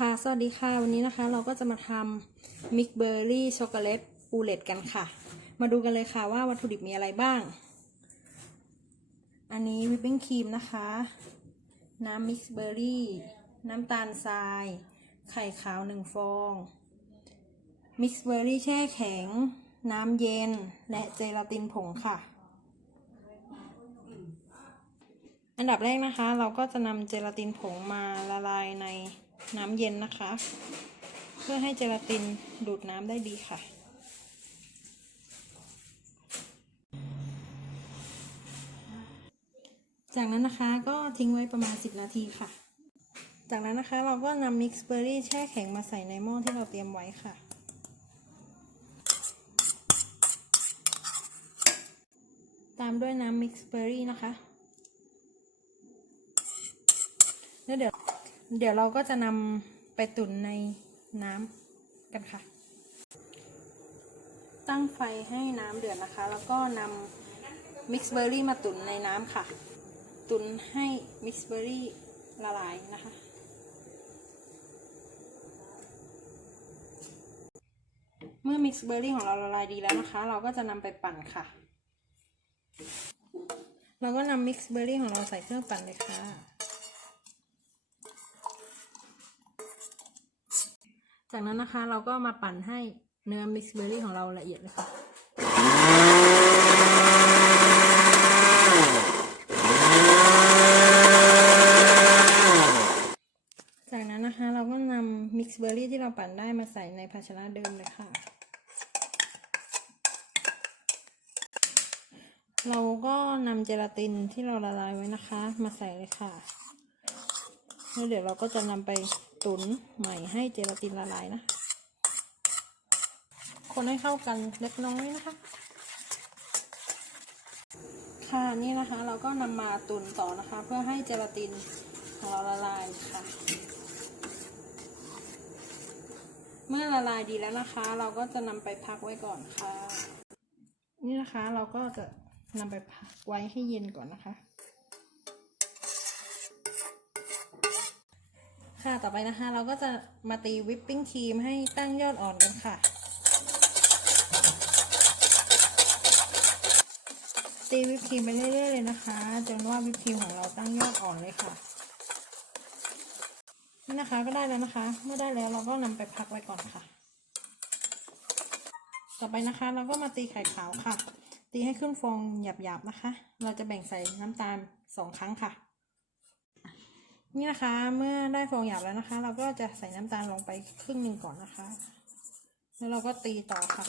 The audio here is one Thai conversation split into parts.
ค่ะ สวัสดีค่ะ วันนี้นะคะเราก็จะมาทำมิกเบอร์รี่ช็อกโกแลตปูเลตกันค่ะ มาดูกันเลยค่ะว่าวัตถุดิบมีอะไรบ้าง อันนี้วิปปิ้งครีมนะคะ น้ำมิกเบอร์รี่ น้ำตาลทราย ไข่ขาวหนึ่งฟอง มิกเบอร์รี่แช่แข็ง น้ำเย็น และเจลาตินผงค่ะ อันดับแรกนะคะ เราก็จะนำเจลาตินผงมาละลายใน น้ำเย็นนะคะ เพื่อให้เจลาตินดูดน้ำได้ดีค่ะ จากนั้นนะคะก็ทิ้งไว้ประมาณ 10 นาทีค่ะ จากนั้นนะคะเราก็นำมิกซ์เบอร์รี่แช่แข็งมาใส่ในหม้อที่เราเตรียมไว้ค่ะตามด้วยน้ำมิกซ์เบอร์รี่นะคะ แล้วเดี๋ยว เดี๋ยวเราก็จะนำไปตุ๋นในน้ำกันค่ะ ตั้งไฟให้น้ำเดือดนะคะ แล้วก็นำมิกซ์เบอร์รี่มาตุ๋นในน้ำค่ะ ตุ๋นให้มิกซ์เบอร์รี่ละลายนะคะ เมื่อมิกซ์เบอร์รี่ของเราละลายดีแล้วนะคะ เราก็จะนำไปปั่นค่ะเราก็นำมิกซ์เบอร์รี่ของเราใส่เครื่องปั่นเลยค่ะ จากนั้นนะคะเราก็มาปั่นให้เนื้อมิกซ์เบอร์รี่ของเราละเอียดเลยค่ะจากนั้นนะคะเราก็นำมิกซ์เบอร์รี่ที่เราปั่นได้มาใส่ในภาชนะเดิมเลยค่ะ เราก็นำเจลาตินที่เราละลายไว้นะคะ มาใส่เลยค่ะแล้วเดี๋ยวเราก็จะนำไป ตุนใหม่ให้เจลาตินละลายนะ คนให้เข้ากันเล็กน้อยนะคะ ค่ะนี่นะคะเราก็นำมาตุนต่อนะคะ เพื่อให้เจลาตินของเราละลายค่ะ เมื่อละลายดีแล้วนะคะ เราก็จะนำไปพักไว้ก่อนค่ะ นี่นะคะเราก็จะนำไปพักไว้ให้เย็นก่อนนะคะ ค่ะต่อไปนะคะ เราก็จะมาตีวิปปิ้งครีมให้ตั้งยอดอ่อนกันค่ะ ตีวิปครีมไปเรื่อยๆเลยนะคะจนว่าวิปครีมของเราตั้งยอดอ่อนเลยค่ะนี่นะคะก็ได้แล้วนะคะ เมื่อได้แล้วเราก็นำไปพักไว้ก่อนค่ะ ต่อไปนะคะ เราก็มาตีไข่ขาวค่ะ ตีให้ขึ้นฟองหยาบๆนะคะ เราจะแบ่งใส่น้ำตาลสองครั้งค่ะ นี่นะคะ เมื่อได้ฟองหยาบแล้วนะคะ เราก็จะใส่น้ำตาลลงไปครึ่งหนึ่งก่อนนะคะ แล้วเราก็ตีต่อค่ะ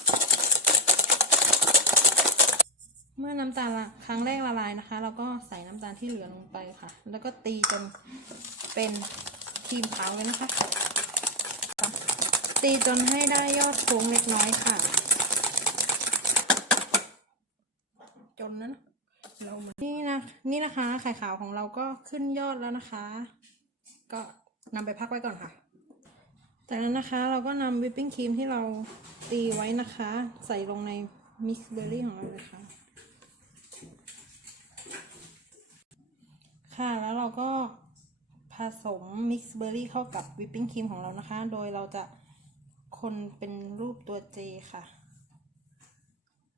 เมื่อน้ำตาลครั้งแรกละลายนะคะ เราก็ใส่น้ำตาลที่เหลือลงไปค่ะ แล้วก็ตีจนเป็นครีมขาวเลยนะคะ ตีจนให้ได้ยอดโค้งเล็กน้อยค่ะ จนนั้น เรามานี่นะนี่นะคะไข่ขาวของเราก็ขึ้นยอดแล้วนะคะ ก็นำไปพักไว้ก่อนค่ะ จากนั้นนะคะเราก็นำวิปปิ้งครีมที่เราตีไว้นะคะ ใส่ลงในมิกซ์เบอร์รี่ของเราเลยค่ะค่ะแล้วเราก็ผสมมิกซ์เบอร์รี่เข้ากับวิปปิ้งครีมของเรานะคะ โดยเราจะคนเป็นรูปตัว J ค่ะ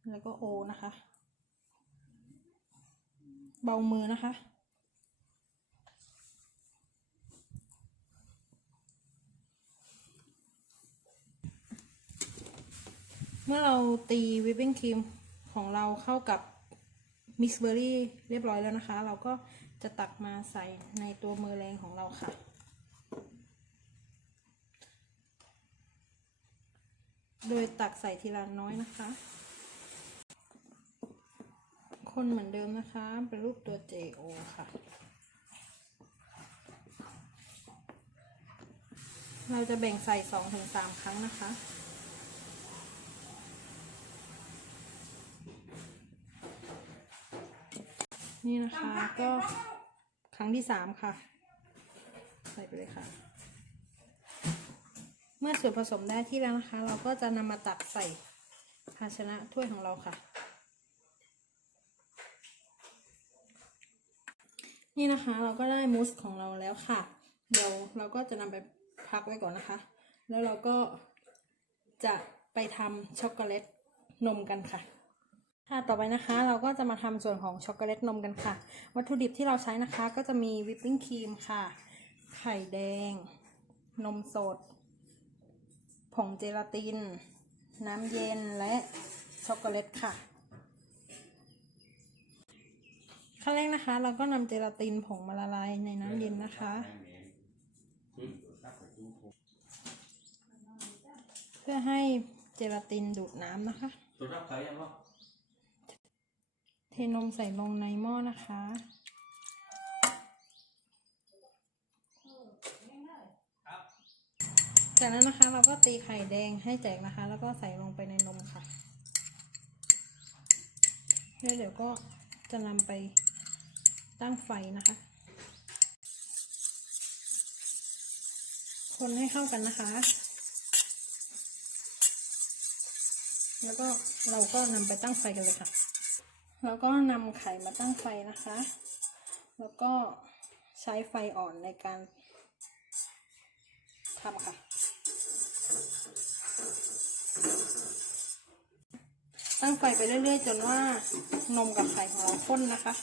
แล้วก็ O นะคะ เบามือนะคะ เมื่อเราตีวิปปิ้งครีมของเราเข้ากับมิกซ์เบอร์รี่เรียบร้อยแล้วนะคะ เราก็จะตักมาใส่ในตัวมือแรงของเราค่ะโดยตักใส่ทีละน้อยนะคะ คนเหมือนเดิมนะคะ เป็นรูปตัว JO ค่ะ เราจะแบ่งใส่สองถึงสามครั้งนะคะนี่นะคะก็ครั้งที่สามค่ะ ใส่ไปเลยค่ะ เมื่อส่วนผสมได้ที่แล้วนะคะ เราก็จะนำมาตักใส่ภาชนะถ้วยของเราค่ะ นี่นะคะเราก็ได้มูสของเราแล้วค่ะ เดี๋ยวเราก็จะนำไปพักไว้ก่อนนะคะ แล้วเราก็จะไปทำช็อกโกแลตนมกันค่ะ ค่ะต่อไปนะคะ เราก็จะมาทำส่วนของช็อกโกแลตนมกันค่ะ วัตถุดิบที่เราใช้นะคะ ก็จะมีวิปปิ้งครีมค่ะ ไข่แดง นมสด ผงเจลาติน น้ำเย็นและช็อกโกแลตค่ะ ขั้นแรกนะคะ เราก็นำเจลาตินผงมาละลายในน้ำเย็นนะคะ เพื่อให้เจลาตินดูดน้ำนะคะตัวรับใครยังวะเทนมใส่ลงในหม้อนะคะจากนั้นนะคะเราก็ตีไข่แดงให้แตกนะคะ แล้วก็ใส่ลงไปในนมค่ะแล้วเดี๋ยวก็จะนำไป ตั้งไฟนะคะ คนให้เข้ากันนะคะ แล้วก็เราก็นำไปตั้งไฟกันเลยค่ะ แล้วก็นำไข่มาตั้งไฟนะคะ แล้วก็ใช้ไฟอ่อนในการทำค่ะ ตั้งไฟไปเรื่อยๆ จนว่านมกับไข่ของเราข้นนะคะ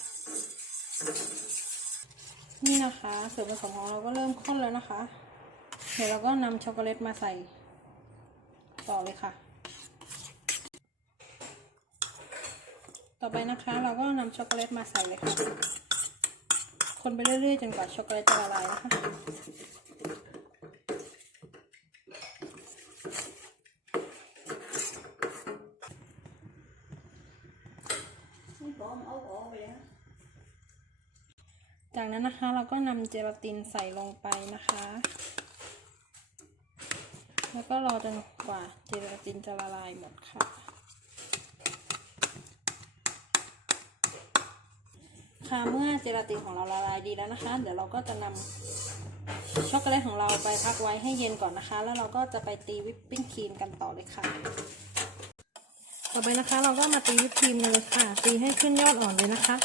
นี่นะคะส่วนผสมของเราก็เริ่มข้นแล้วนะคะ เดี๋ยวเราก็นำช็อกโกแลตมาใส่ต่อเลยค่ะ ต่อไปนะคะเราก็นำช็อกโกแลตมาใส่เลยค่ะ คนไปเรื่อยๆจนกว่าช็อกโกแลตจะละลายนะคะ จากนั้นนะคะเราก็นำเจลาตินใส่ลงไปนะคะ แล้วก็รอจนกว่าเจลาตินจะละลายหมดค่ะ ค่ะเมื่อเจลาตินของเราละลายดีแล้วนะคะ เดี๋ยวเราก็จะนำช็อกโกแลตของเราไปพักไว้ให้เย็นก่อนนะคะ แล้วเราก็จะไปตีวิปปิ้งครีมกันต่อเลยค่ะ ต่อไปนะคะเราก็มาตีวิปครีมเลยค่ะ ตีให้ขึ้นยอดอ่อนเลยนะคะ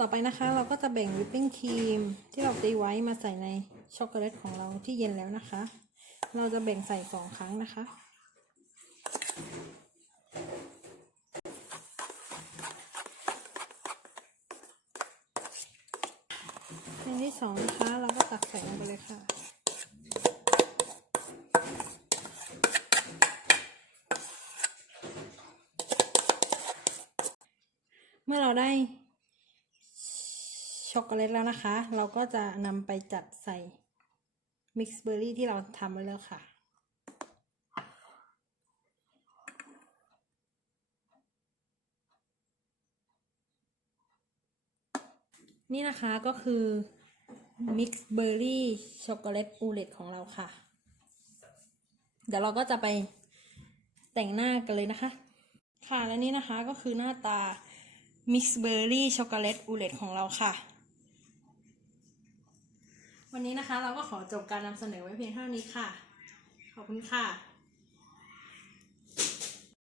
ต่อไปนะคะเราก็จะแบ่งวิปปิ้งครีมที่เราตีไว้มาใส่ในช็อกโกแลตของเราที่เย็นแล้วนะคะ เราจะแบ่งใส่สองครั้งนะคะในที่สองนะคะเราก็ตักใส่ลงไปเลยค่ะเมื่อเราได้ ช็อกโกแลตแล้วนะคะ เราก็จะนำไปจัดใส่มิกซ์เบอร์รี่ที่เราทำไว้แล้วค่ะ นี่นะคะก็คือมิกซ์เบอร์รี่ช็อกโกแลตอูเลตของเราค่ะ เดี๋ยวเราก็จะไปแต่งหน้ากันเลยนะคะ ค่ะและนี่นะคะก็คือหน้าตามิกซ์เบอร์รี่ช็อกโกแลตอูเลตของเราค่ะ วันนี้นะคะเราก็ขอจบการนำเสนอไว้เพียงเท่านี้ค่ะ ขอบคุณค่ะ